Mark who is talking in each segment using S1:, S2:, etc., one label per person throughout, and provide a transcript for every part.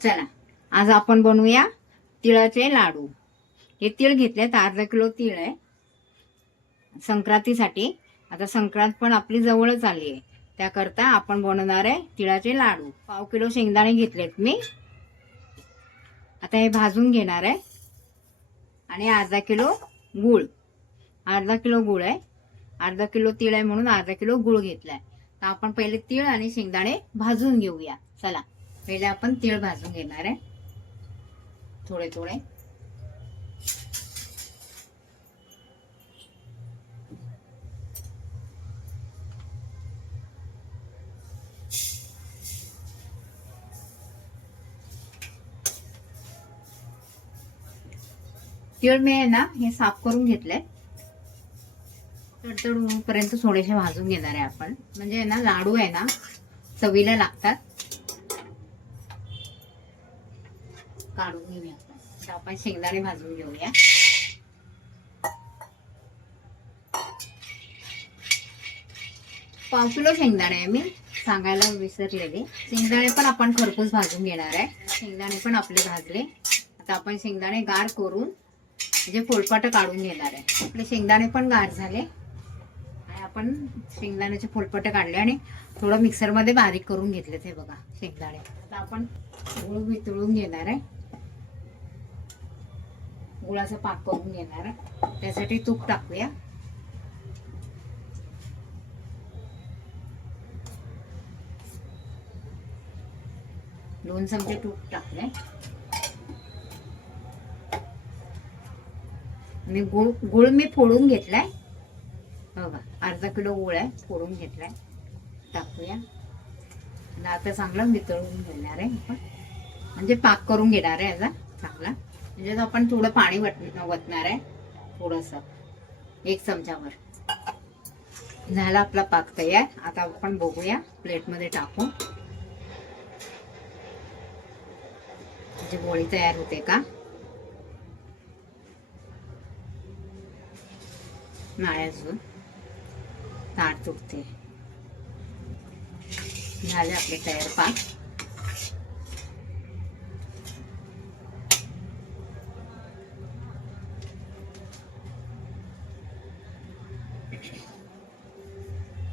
S1: चला आज आपण बनवूया तिळाचे लाडू. हे तीळ घेतलेत अर्धा किलो तीळ आहे. संक्रांतीसाठी आता संक्रांत पण आपली जवळच आली आहे. त्याकरता आपण बनवणार आहे तिळाचे लाडू. पाव किलो शेंगदाणे घेतलेत मी. आता हे भाजून घेणार आहे. आणि अर्धा किलो गूळ. अर्धा किलो गूळ आहे. अर्धा किलो तीळ आहे म्हणून अर्धा किलो गूळ आहे तर आपण पहिले तीळ आणि शेंगदाणे भाजून घेऊया. चला. पहिले आपण तीळ भाजून घेणार आहे. थोडे थोडे. तीळ मी आहे ना हे साफ करून घेतलंय. तडतड पर्यंत थोडेसे भाजून घेणार आहे आपण. म्हणजे आहे ना लाडू आहे ना चवीला लागतात. काढून घेऊया. आता आपण शेंगदाणे भाजून घेऊया. पाव किलो शेंगदाणे आहे मी सांगायला विसरलेले. शेंगदाणे पण आपण खरपूस भाजून घेणार आहे. शेंगदाणे पण आपले भाजले. आता आपण शेंगदाणे गार करून म्हणजे फोलपाट काढून घेणार आहे. आपले शेंगदाणे पण गार झाले. आणि आपण शेंगदाण्याचे फोलपट काढले आणि थोडं मिक्सरमध्ये बारीक करून घेतले ते बघा शेंगदाणे. आता आपण गुळ वितळून घेणार आहे. गुळाचा पाक करून घेणार. त्यासाठी तूप टाकूया. दोन चमचे तूप टाकले. आणि गुळ गुळ मी फोडून घेतलाय. बघा अर्धा किलो गुळ आहे फोडून घेतलाय. टाकूया. आता चांगलं वितळून घेणार आहे म्हणजे पाक करून घेणार आहे याचा म्हणजे आपण थोडं पाणी वट वतणार आहे. थोडस. एक चमचाभर. झाला आपला पाक तयार. आता आपण बघूया प्लेटमध्ये टाकू म्हणजे गोळी तयार होते का? नाही अजून. ताट तुटते. झाले आपले तयार पाक.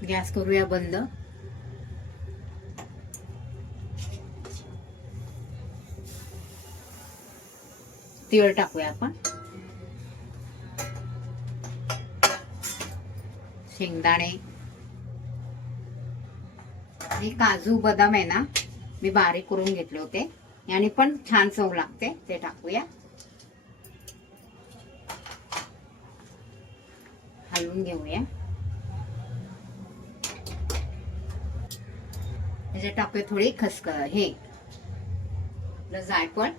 S1: गॅस करूया बंद. तीळ टाकूया आपण. शेंगदाणे. हे काजू बदाम आहे ना मी बारीक करून घेतले होते. याने पण छान चव लागते ते टाकूया. हलवून घेऊया. त्याच्यात टाकूया थोडी खसख हे. आपलं जायफळ.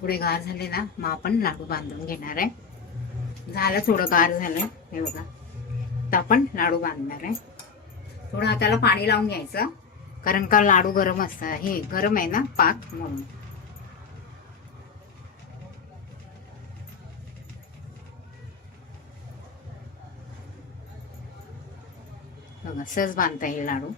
S1: पुढे गार झाले ना मग आपण लाडू बांधून घेणार आहे. झालं थोडं गार झालं हे बघा. तर आपण लाडू बांधणार आहे. थोडं हाताला पाणी लावून घ्यायचं कारण का लाडू गरम असतात हे गरम आहे ना पाक म्हणून. बघा सहज बांधता येईल लाडू.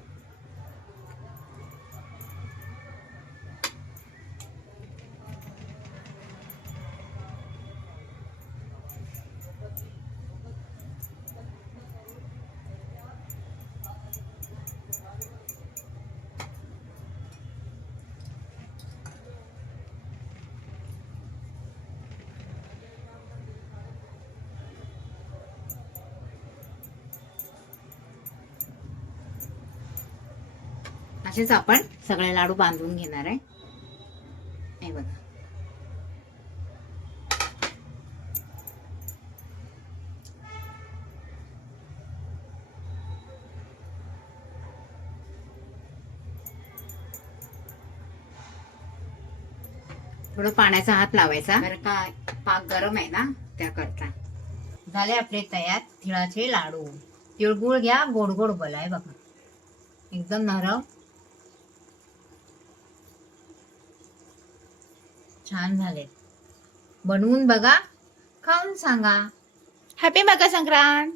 S1: असेच आपण सगळे लाडू बांधून घेणार आहे. हे बघा. थोडं पाण्याचा हात लावायचा. बरं का पाक गरम आहे ना त्याकरता. झाले आपले तयार तिळाचे लाडू. तिळगुळ घ्या गोड गोड बोलाय बघा. एकदम नरम. छान झाले. बनवून बघा खाऊन सांगा.
S2: हॅपी मकर संक्रांत!